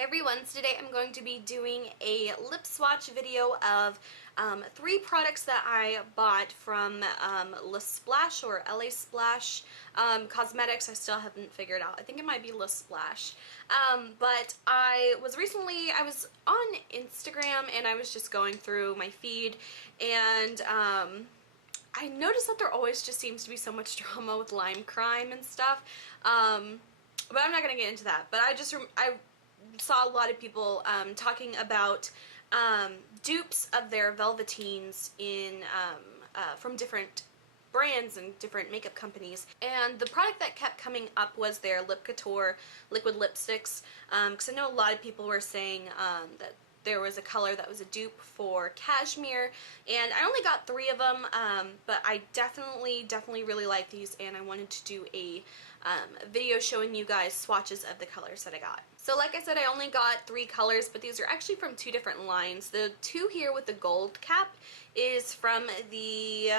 Everyone, today I'm going to be doing a lip swatch video of 3 products that I bought from La Splash or LA Splash Cosmetics. I still haven't figured out. I think it might be La Splash. But I was on Instagram and I was just going through my feed, and I noticed that there always just seems to be so much drama with Lime Crime and stuff. But I'm not going to get into that. But I saw a lot of people talking about dupes of their Velveteens from different brands and different makeup companies, and the product that kept coming up was their Lip Couture liquid lipsticks, because I know a lot of people were saying that there was a color that was a dupe for Cashmere, and I only got 3 of them, but I definitely really like these, and I wanted to do a video showing you guys swatches of the colors that I got. So like I said, I only got 3 colors, but these are actually from 2 different lines. The 2 here with the gold cap is from the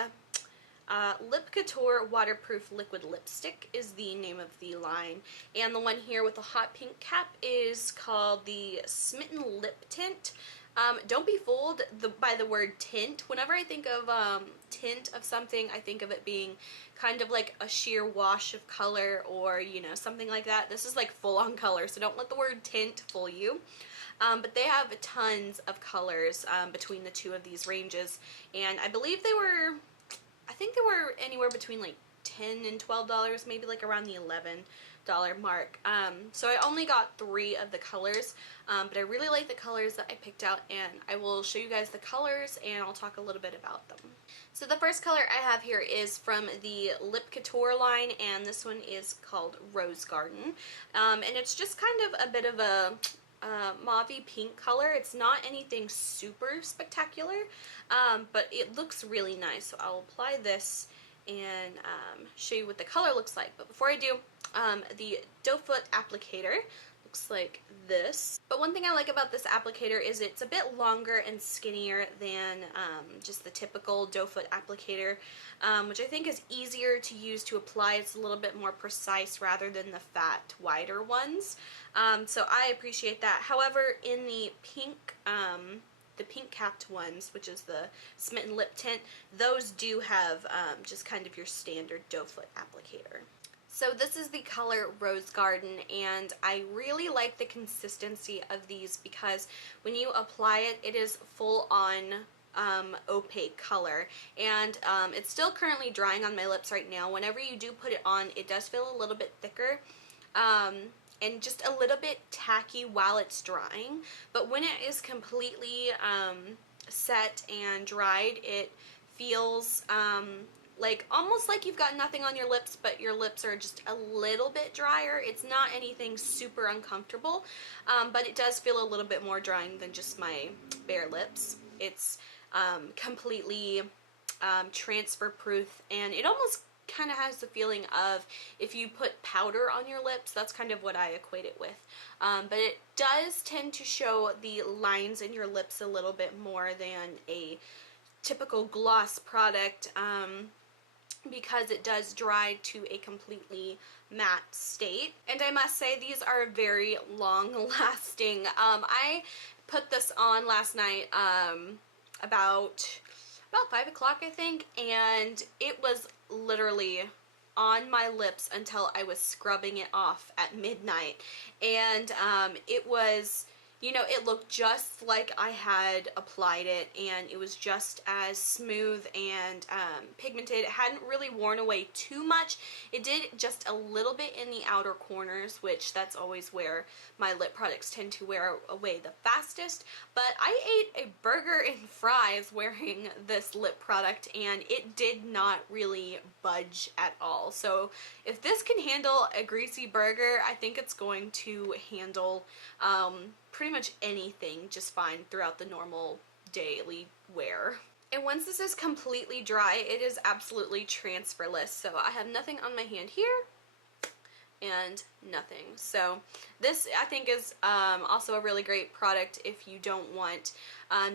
Lip Couture Waterproof Liquid Lipstick is the name of the line, and the one here with the hot pink cap is called the Smitten Lip Tint. Don't be fooled by the word tint. Whenever I think of tint of something, I think of it being kind of like a sheer wash of color, or you know, something like that. This is like full-on color, so don't let the word tint fool you. But they have tons of colors between the 2 of these ranges, and I believe I think they were anywhere between like $10 and $12, maybe like around the $11 mark. So I only got 3 of the colors, but I really like the colors that I picked out, and I will show you guys the colors and I'll talk a little bit about them. So the first color I have here is from the Lip Couture line, and this one is called Rose Garden, and it's just kind of a bit of a mauvey pink color. It's not anything super spectacular, but it looks really nice. So I'll apply this and show you what the color looks like. But before I do, the doe foot applicator looks like this. But one thing I like about this applicator is it's a bit longer and skinnier than just the typical doe foot applicator, which I think is easier to use to apply. It's a little bit more precise rather than the fat, wider ones. So I appreciate that. However, in the pink capped ones, which is the Smitten Lip Tint, those do have just kind of your standard doe foot applicator. So this is the color Rose Garden, and I really like the consistency of these because when you apply it, it is full on opaque color, and it's still currently drying on my lips right now. Whenever you do put it on, it does feel a little bit thicker and just a little bit tacky while it's drying, but when it is completely set and dried, it feels like almost like you've got nothing on your lips, but your lips are just a little bit drier. It's not anything super uncomfortable, but it does feel a little bit more drying than just my bare lips. It's completely transfer proof, and it almost kind of has the feeling of if you put powder on your lips. That's kind of what I equate it with. But it does tend to show the lines in your lips a little bit more than a typical gloss product, because it does dry to a completely matte state. And I must say, these are very long lasting. I put this on last night about 5 o'clock, I think, and it was literally on my lips until I was scrubbing it off at midnight, and it was, you know, it looked just like I had applied it, and it was just as smooth and pigmented. It hadn't really worn away too much. It did just a little bit in the outer corners, which that's always where my lip products tend to wear away the fastest. But I ate a burger and fries wearing this lip product, and it did not really budge at all. So if this can handle a greasy burger, I think it's going to handle pretty much anything just fine throughout the normal daily wear. And once this is completely dry, it is absolutely transferless. So I have nothing on my hand here, and nothing. So this, I think, is also a really great product if you don't want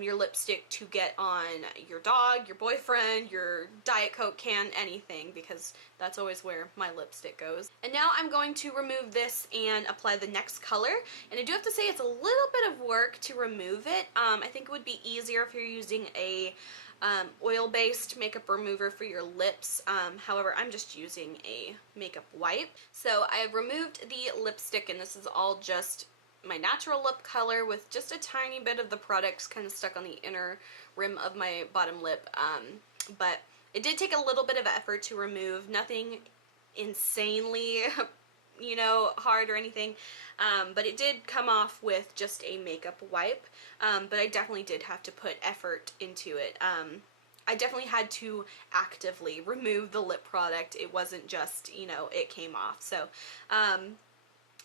your lipstick to get on your dog, your boyfriend, your Diet Coke can, anything, because that's always where my lipstick goes. And now I'm going to remove this and apply the next color. And I do have to say it's a little bit of work to remove it. I think it would be easier if you're using a oil-based makeup remover for your lips. However, I'm just using a makeup wipe. So I've removed the lipstick, and this is all just my natural lip color with just a tiny bit of the products kind of stuck on the inner rim of my bottom lip. But it did take a little bit of effort to remove. Nothing insanely you know, hard or anything, but it did come off with just a makeup wipe, but I definitely did have to put effort into it. I definitely had to actively remove the lip product. It wasn't just, you know, it came off. So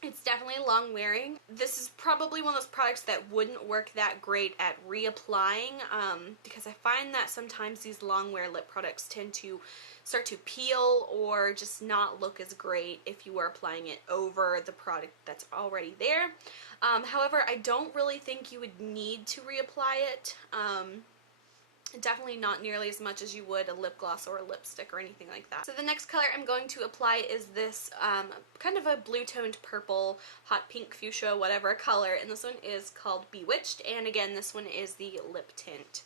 it's definitely long wearing. This is probably one of those products that wouldn't work that great at reapplying, because I find that sometimes these long wear lip products tend to start to peel or just not look as great if you are applying it over the product that's already there. However, I don't really think you would need to reapply it. Definitely not nearly as much as you would a lip gloss or a lipstick or anything like that. So the next color I'm going to apply is this kind of a blue toned purple, hot pink, fuchsia, whatever color, and this one is called Bewitched, and again this one is the lip tint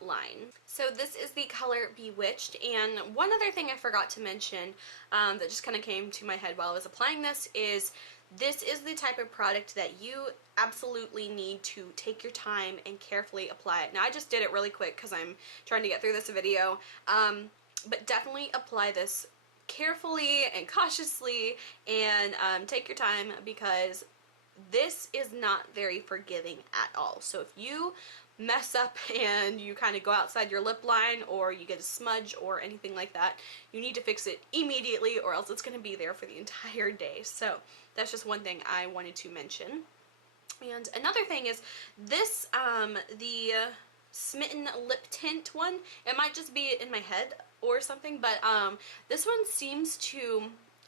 line. So this is the color Bewitched, and one other thing I forgot to mention that just kind of came to my head while I was applying this is the type of product that you absolutely need to take your time and carefully apply it. Now I just did it really quick because I'm trying to get through this video, but definitely apply this carefully and cautiously, and take your time, because this is not very forgiving at all. So if you mess up and you kind of go outside your lip line, or you get a smudge or anything like that, you need to fix it immediately, or else it's going to be there for the entire day. So that's just one thing I wanted to mention. And another thing is this, the Smitten lip tint one, it might just be in my head or something, but this one seems to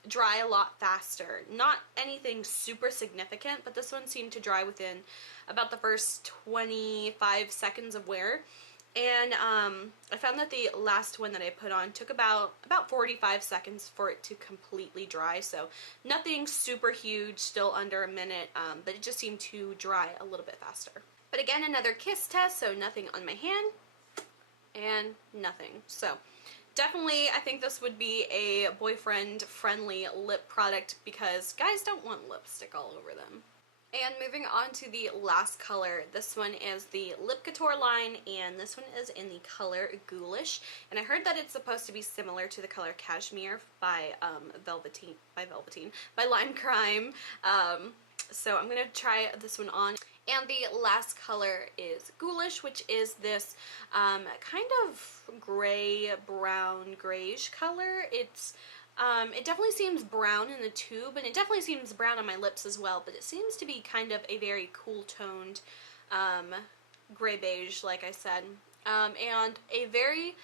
dry a lot faster. Not anything super significant, but this one seemed to dry within about the first 25 seconds of wear. And I found that the last one that I put on took about 45 seconds for it to completely dry. So nothing super huge, still under a minute, but it just seemed to dry a little bit faster. But again, another kiss test, so nothing on my hand and nothing. So definitely, I think this would be a boyfriend-friendly lip product, because guys don't want lipstick all over them. And moving on to the last color, this one is the Lip Couture line, and this one is in the color Ghoulish. And I heard that it's supposed to be similar to the color Cashmere by Lime Crime. So I'm gonna try this one on. And the last color is Ghoulish, which is this kind of gray, brown, grayish color. It definitely seems brown in the tube, and it definitely seems brown on my lips as well, but it seems to be kind of a very cool toned gray beige, like I said, and a very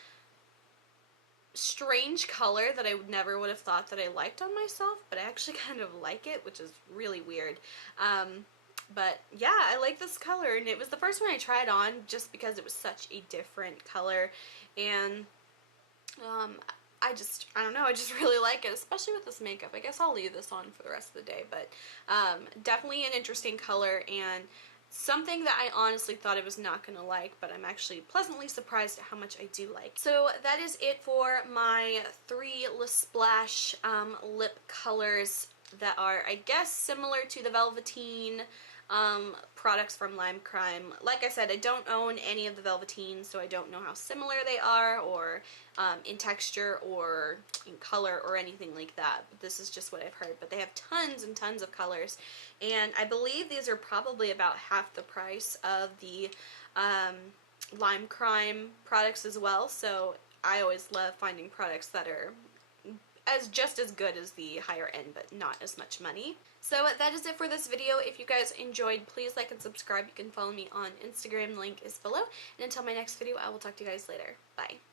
strange color that I never would have thought that I liked on myself, but I actually kind of like it, which is really weird. But yeah, I like this color, and it was the first one I tried on just because it was such a different color, and I don't know, I just really like it, especially with this makeup. I guess I'll leave this on for the rest of the day, but definitely an interesting color, and something that I honestly thought I was not going to like, but I'm actually pleasantly surprised at how much I do like. So that is it for my 3 Le Splash lip colors that are, I guess, similar to the Velveteen products from Lime Crime. Like I said, I don't own any of the Velveteen, so I don't know how similar they are, or in texture or in color or anything like that. But this is just what I've heard. But they have tons and tons of colors, and I believe these are probably about half the price of the Lime Crime products as well. So I always love finding products that are just as good as the higher end, but not as much money. So that is it for this video. If you guys enjoyed, please like and subscribe. You can follow me on Instagram, the link is below. And until my next video, I will talk to you guys later. Bye.